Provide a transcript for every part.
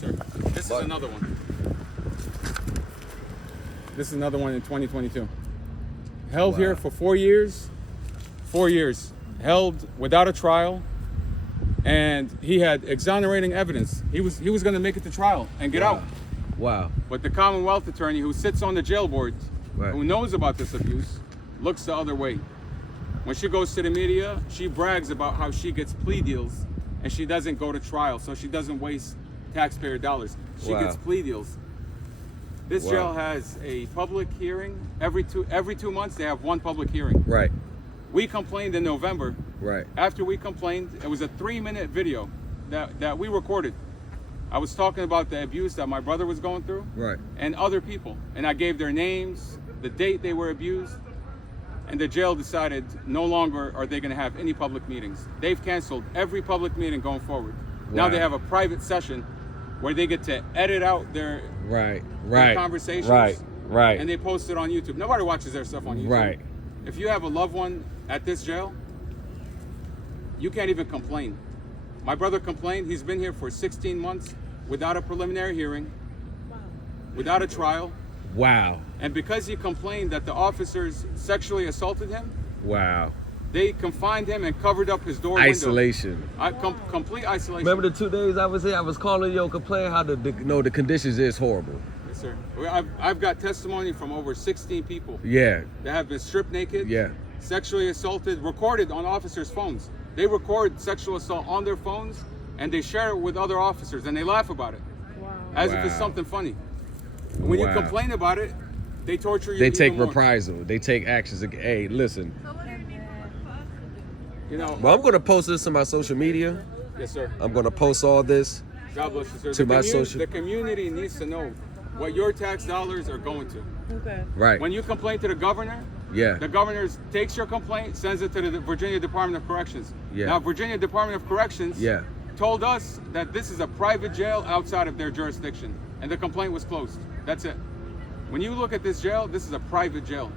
sir. This is another one. This is another one in 2022. Held here for 4 years. 4 years. Held without a trial. And he had exonerating evidence. He was going to make it to trial and get out. Wow. But the Commonwealth attorney who sits on the jail board, who knows about this abuse, looks the other way. When she goes to the media, she brags about how she gets plea deals and she doesn't go to trial, so she doesn't waste taxpayer dollars. She gets plea deals. This jail has a public hearing every two months. They have one public hearing. Right. We complained in November. Right. After we complained, it was a 3-minute video that we recorded. I was talking about the abuse that my brother was going through. Right. And other people, and I gave their names, the date they were abused. And the jail decided no longer are they going to have any public meetings. They've canceled every public meeting going forward. Now they have a private session where they get to edit out their conversations. Right. And they post it on YouTube. Nobody watches their stuff on YouTube. Right. If you have a loved one at this jail, you can't even complain. My brother complained. He's been here for 16 months without a preliminary hearing, without a trial. Wow. And because he complained that the officers sexually assaulted him, they confined him and covered up his door Isolation. window. Complete isolation. Remember the 2 days I was here? I was calling you, complaining how the conditions is horrible. Yes, sir. I've got testimony from over 16 people. Yeah. That have been stripped naked. Yeah. Sexually assaulted, recorded on officers' phones. They record sexual assault on their phones and they share it with other officers and they laugh about it. As if it's something funny. When you complain about it, they torture you. They take more. reprisal. They take actions. Hey, listen. You know. Well, I'm gonna post this on my social media. Yes, sir. I'm gonna post all this. God bless you, sir. To my social. The community needs to know what your tax dollars are going to. Okay. Right. When you complain to the governor, the governor takes your complaint, sends it to the Virginia Department of Corrections. Now, Virginia Department of Corrections told us that this is a private jail outside of their jurisdiction, and the complaint was closed. That's it. When you look at this jail, this is a private jail.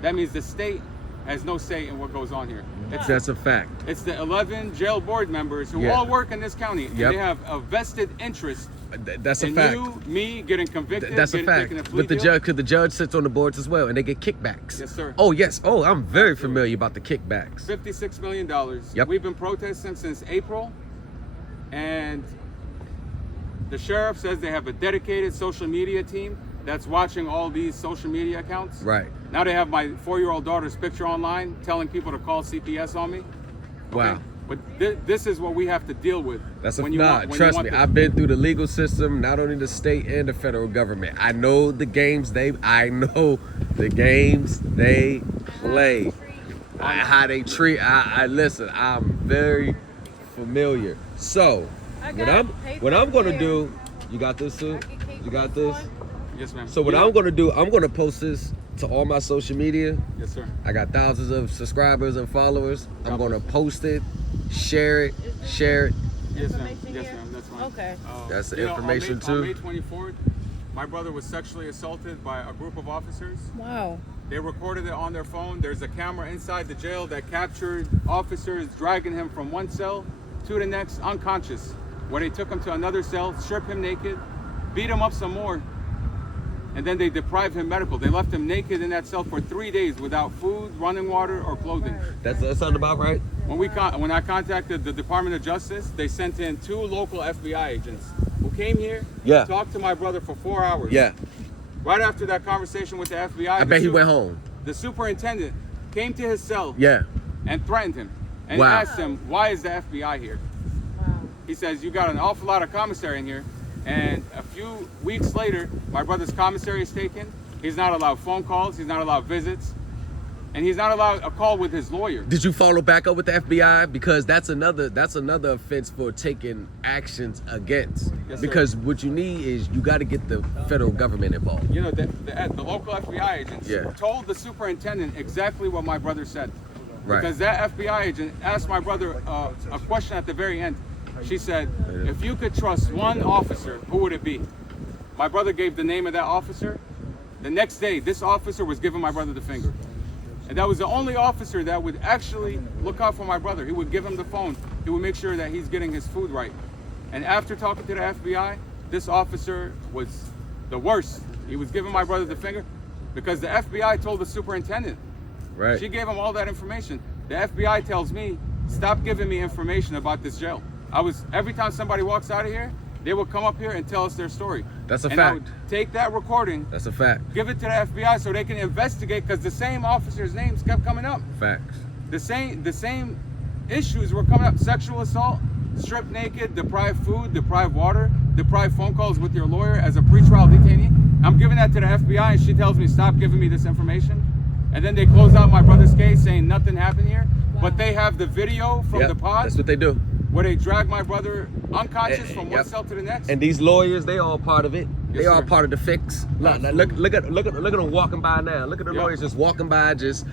That means the state has no say in what goes on here. That's a fact. It's the 11 jail board members who all work in this county, and they have a vested interest. That's a in fact. You, me, getting convicted. That's a fact. But the judge sits on the boards as well, and they get kickbacks. Yes, sir. Oh, yes. Oh, I'm very familiar about the kickbacks. $56 million. Yep. We've been protesting since April, and the sheriff says they have a dedicated social media team that's watching all these social media accounts. Right. Now they have my 4-year-old daughter's picture online telling people to call CPS on me. Wow. But this is what we have to deal with. That's trust me, I've been through the legal system, not only the state and the federal government. I know the games they play. How they treat. I listen, I'm very familiar. So what I'm gonna do, you got this too? You got this? Yes, ma'am. So what I'm gonna do, I'm gonna post this to all my social media. Yes, sir. I got thousands of subscribers and followers. I'm gonna post it, share it. Yes, ma'am. Yes, ma'am. That's fine. Okay. That's the information on May too. 24th, my brother was sexually assaulted by a group of officers. Wow. They recorded it on their phone. There's a camera inside the jail that captured officers dragging him from one cell to the next unconscious, where they took him to another cell, stripped him naked, beat him up some more, and then they deprived him medical. They left him naked in that cell for 3 days without food, running water, or clothing. That sound about right? When I contacted the Department of Justice, they sent in 2 local FBI agents who came here, talked to my brother for 4 hours. Yeah. Right after that conversation with the FBI, I bet he went home. The superintendent came to his cell and threatened him and asked him, why is the FBI here? Wow. He says, you got an awful lot of commissary in here. And a few weeks later, my brother's commissary is taken. He's not allowed phone calls. He's not allowed visits. And he's not allowed a call with his lawyer. Did you follow back up with the FBI? Because that's another offense for taking actions against. Yes, because sir. what you need is you got to get the federal government involved. You know, the local FBI agents told the superintendent exactly what my brother said. Right. Because that FBI agent asked my brother a question at the very end. She said, if you could trust one officer, who would it be? My brother gave the name of that officer. The next day, this officer was giving my brother the finger. And that was the only officer that would actually look out for my brother. He would give him the phone. He would make sure that he's getting his food right. And after talking to the FBI, this officer was the worst. He was giving my brother the finger because the FBI told the superintendent. Right. She gave him all that information. The FBI tells me, stop giving me information about this jail. Every time somebody walks out of here, they will come up here and tell us their story. That's a and fact. I would take that recording. That's a fact. Give it to the FBI so they can investigate, because the same officers' names kept coming up. Facts. The same issues were coming up: sexual assault, stripped naked, deprived food, deprived water, deprived phone calls with your lawyer as a pretrial detainee. I'm giving that to the FBI, and she tells me, stop giving me this information. And then they close out my brother's case saying nothing happened here. Wow. But they have the video from the pod. That's what they do. Where they drag my brother unconscious from one cell to the next. And these lawyers, they all part of it. Yes, they all sir. part of the fix. Look at them walking by now. Look at the lawyers just walking by, just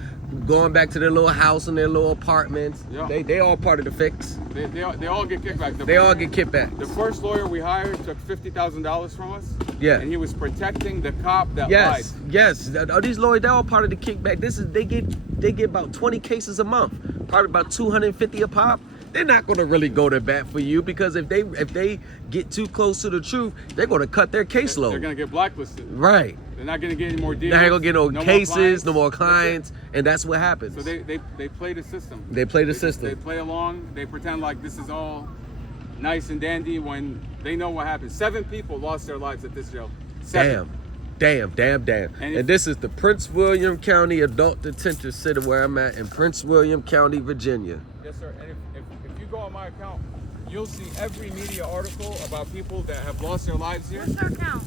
going back to their little house and their little apartments. They all part of the fix. They all get kickback. They all get kickback. The first lawyer we hired took $50,000 from us. Yeah. And he was protecting the cop that lied. Yes. These lawyers, they're all part of the kickback. They get about 20 cases a month, probably about 250 a pop. They're not going to really go to bat for you, because if they get too close to the truth, they're going to cut their caseload. They're going to get blacklisted. Right. They're not going to get any more deals. They're not going to get no cases, no more clients, and that's what happens. So they play the system. They play the system. They play along. They pretend like this is all nice and dandy when they know what happened. 7 people lost their lives at this jail. 7. Damn. And this is the Prince William County Adult Detention Center where I'm at in Prince William County, Virginia. Yes, sir. And if you go on my account, you'll see every media article about people that have lost their lives here. What's our account?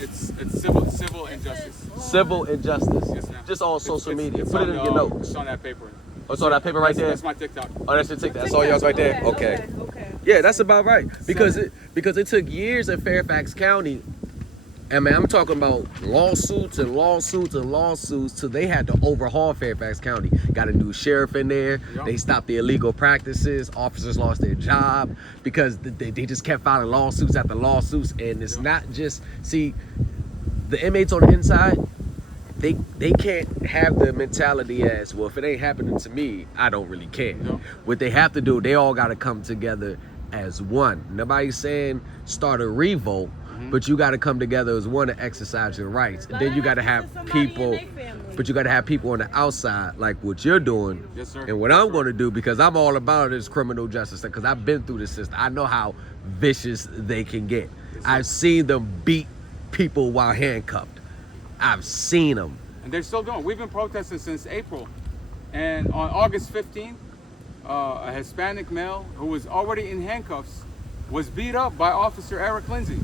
It's civil injustice. Civil injustice. Yes, ma'am. Just on social media. It's Put it in your notes. It's on that paper. Oh, it's on that paper right there? That's my TikTok. Oh, that's your TikTok. That's all y'all's right there? Okay. Yeah, that's about right. Because it took years in Fairfax County. I mean, I'm talking about lawsuits till they had to overhaul Fairfax County. Got a new sheriff in there. Yep. They stopped the illegal practices. Officers lost their job because they just kept filing lawsuits after lawsuits. And it's not just, see, the inmates on the inside, they can't have the mentality as, well, if it ain't happening to me, I don't really care. Yep. What they have to do, they all got to come together as one. Nobody's saying start a revolt. But you got to come together as one to exercise your rights. And then you got to have people, but you got to have people on the outside like what you're doing. Yes, sir. And what I'm going to do, because I'm all about is criminal justice, because I've been through the system. I know how vicious they can get. Yes, I've seen them beat people while handcuffed. I've seen them. And they're still doing it. We've been protesting since April. And on August 15th, a Hispanic male who was already in handcuffs was beat up by Officer Eric Lindsay.